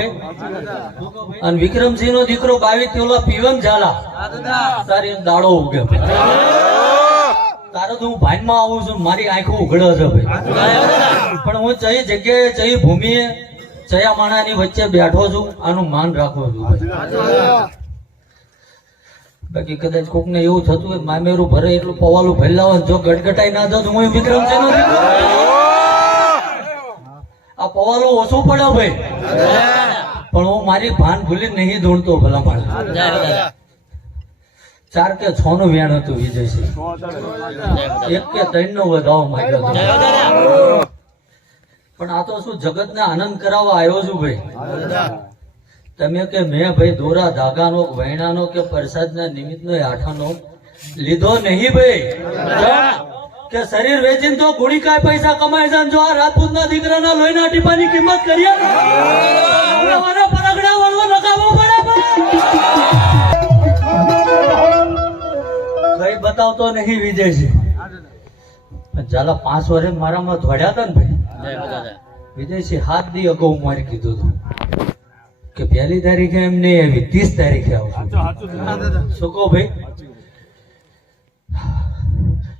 અને વિક્રમસિંહ નો દીકરો 22 ઓલા પીવમ ઝાલા તારી દાડો ઉગે તારો તો હું ભાનમાં આવું છું, મારી આંખો ઉઘડે છે ભાઈ, પણ હું ચઈ જગ્યાએ ચઈ ભૂમિએ ચયા માણાની વચ્ચે બેઠો છું, આનું માન રાખો છું ભાઈ. બાકી કદાચ કોક ને એવું થતું હોય મામેરું ભરે એટલું પવાલું ભરેલા જો ગટગટાઈ ના થતું હું વિક્રમસિંહ નો દીકરો આ પવાલું ઓછું પડે ભાઈ, પણ હું મારી ભાન ભૂલી નહીં ધૂણતો ભલા માણસ. 4 કે 6 નું વ્યાણ હતું વિજયસિંહ, 1 કે 3 નો વધાવો માંગ્યો હતો, પણ આ તો શું જગત ને આનંદ કરાવવા આવ્યો છું ભાઈ. તમે કે મેં ભાઈ દોરા ધાગાનો વૈણાનો કે પ્રસાદના નિમિત્તનો આઠાનો લીધો નહીં ભાઈ, કે શરીર વેચીને તો ગુડી કાય પૈસા કમાય છે, જો આ રાજપૂતના દીકરાના લોહીના ટીપાની કિંમત કરીએ પરગડા વળવો નકામો પડે. કઈ બતાવતો નહીં વિજયસિંહ, ચાલા 5 વર્ષ મારામાં ધોડ્યા હતા ને ભાઈ. વિજયસિંહ 7 દી અગાઉ મારે કીધું હતું કે 1 તારીખે એમ નહીં આવી 30 તારીખે આવશું. શું કહો ભાઈ?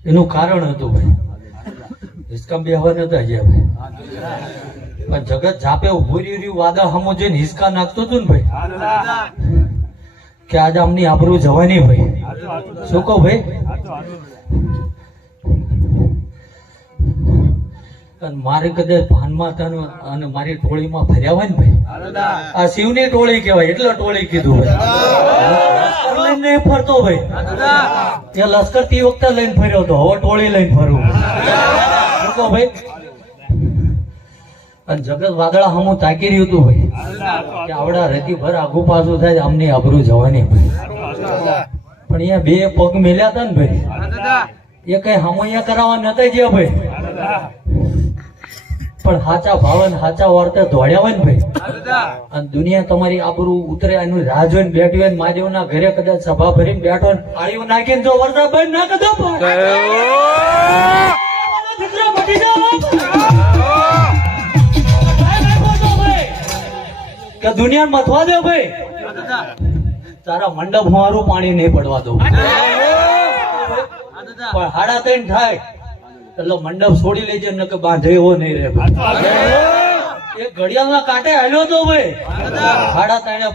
એનું કારણ હતું ભાઈ, હિસકા બેહવા નતા ગયા ભાઈ, પણ જગત જાપે ઉભું રહ્યું વાદા હમો જોઈને હિસકા નાખતું હતું ને ભાઈ, કે આજે આમની આબરૂ જવાની ભાઈ. શું કહો ભાઈ? મારે કદાચ ભાનમાં હતા અને મારી ટોળીમાં ફર્યા હોય ને ભાઈ, આ શિવની ટોળી કહેવાય એટલે ટોળી કીધું ભાઈ. લઈને ફરતો ભાઈ, ત્યાં લશ્કર તી વખતે લઈને ફર્યો હતો, હવે ટોળી લઈને ફરવું. શું કહો ભાઈ? અને જગત વાદળા હમું તાકી રહ્યું હતું ભાઈ, કે આવડા રેતી ભર આગુ પાછું થાય આમની આબરૂ જવાની ભાઈ. પણ અહીંયા 2 પગ મેલ્યા હતા ને ભાઈ, એ કઈ હમૈયા કરાવવા નતા ગયા ભાઈ, પણ હાચા ભાવન હાચા વાર્તે દોડ્યા હોય ને ભાઈ, અને દુનિયા તમારી આબરૂ ઉતરે એનું રાહ જોઈને બેઠી હોય, મહાદેવના ઘરે કદાચ સભા ભરીને બેઠો ને પાળીઓ નાખીને જો વરસાદ બંધ ના કદો કે દુનિયા મથવા દે ભાઈ, તારા મંડપ મારું પાણી નહીં પડવા દઉં, પણ 3:30 થાય એટલે મંડપ છોડી લેજે ને કે બાંધે એવો નહીં રે. એક ઘડિયાળના કાંટે હાલ્યો તો ભાઈ, 3:30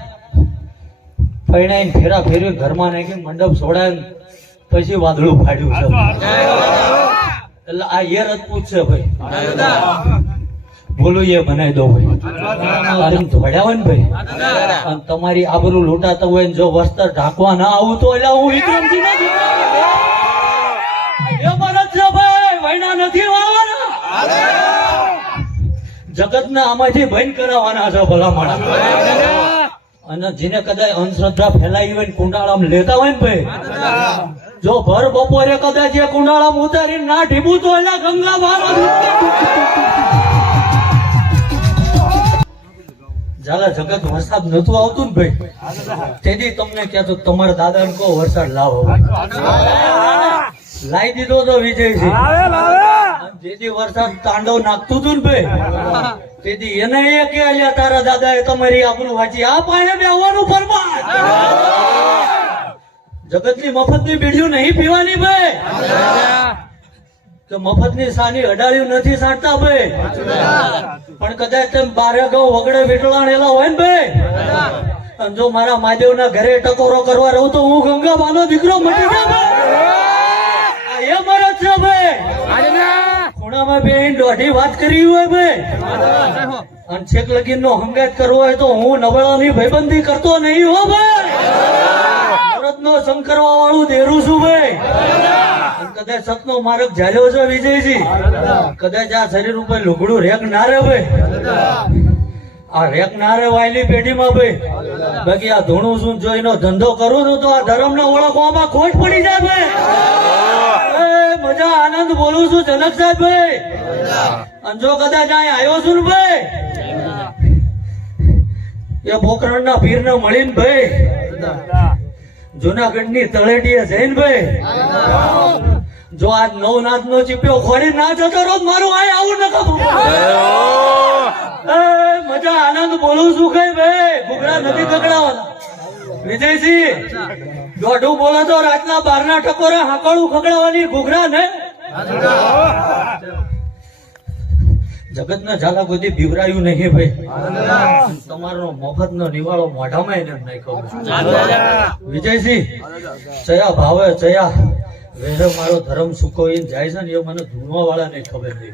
પૈણાઈને ફેરા ફેરવી ઘરમાં નાખી મંડપ છોડાય પછી વાદળું ફાડ્યું છે. એટલે આ એ રજપૂત છે ભાઈ, બોલું એ બનાવી દો ભાઈ. ધોડ્યા હોય ને ભાઈ, અને તમારી આબરૂ લૂંટાતા હોય ને જો વસ્ત્ર ઢાંકવા ના આવું તો એટલે હું વિક્રમસિંહ નથી વાળવાના, જગત ને આમાંથી બંધ કરાવવાના છે ભલા માણસ. અને જેને કદાચ અંધશ્રદ્ધા ફેલાઈ હોય કુંડાળામાં લેતા હોય ને ભાઈ, જો ભર બપોરે કદાચ એ કુંડાળામાં ઉતારીને ના ઢીબું તો એટલે ગંગા બહાર જાલા જગત વરસાદ નતું આવતું ને ભાઈ, તેથી તમને કહેતો તમારા દાદા ને કહો વરસાદ લાવો. લાવી દીધો તો વિજયસિંહ, જેથી વરસાદ તાંડવ નાખતું હતું ને ભાઈ, તેથી એને એ કે તારા દાદા એ તમારી આબરૂ વાંચી આ પાયે બેહવાનું ફરમાન. જગત ની મફત ની બીડીઓ નહીં પીવાની ભાઈ, કે મફત ની સાની અડાડ્યું નથી સાંટતા ભાઈ, પણ કદાચ તેમ 12 ઘઉં વગડે વીટલાણેલા હોય ને ભાઈ, અને જો મારા મહાદેવ ના ઘરે ટકોરો કરવા રહું તો હું ગંગાબાનો દીકરો મટી જાય. એ મરદ છે ભાઈ, ખૂણામાં બેહીને દોઢી વાત કરી હોય ભાઈ, અને છેક લગીન નો હંગાત કરવો હોય તો હું નબળાની ભાઈબંધી કરતો નહીં હો ભાઈ. મરદ નો સંકરવા વાળું દેરું છું ભાઈ. કદાચ સતનો માર્ગ ઝાલ્યો છે વિજયજી, કદાચ આ શરીર ઉપર લુગડું રેક ના રે ભાઈ, આ રેક ના રે વાયલી પેઢીમાં ભાઈ. બાકી આ ધૂણું શું જોઈનો ધંધો કરું તો આ ધર્મ ને ઓળખવામાં ખોટ પડી જાય ભાઈ. મજા આનંદ બોલું છું જનક સાહેબ ભાઈ, અને જો કદાચ અહીંયા આવ્યો છું ને ભાઈ, એ પોખરણ ના પીર ને મળીને ભાઈ, જુનાગઢ ની તળેટીએ જઈને ભાઈ, જો આજ નવનાથ નો ચીપ્યો ખોડી ના જતો રોજ મારું આ આવું નકામું. મજા આનંદ બોલું છું કઈ ભાઈ ઘૂઘરા નથી ખકડાવાના વિજયસિંહ દોઢું બોલો તો રાતના 12 ટકોરા હાકડું ખકડાવાની ઘૂઘરા ને જગત ના ઝાલા કોઈ બીવરાયું નહીં ભાઈ તમારો મફત નો નિવાળો મોઢામાં એને નાખ્યો વિજયસિંહ ચયા ભાવે ચયા વેરે મારો ધર્મ સુકો જાય છે ને એ મને ધૂણવા વાળા ને ખબર નહીં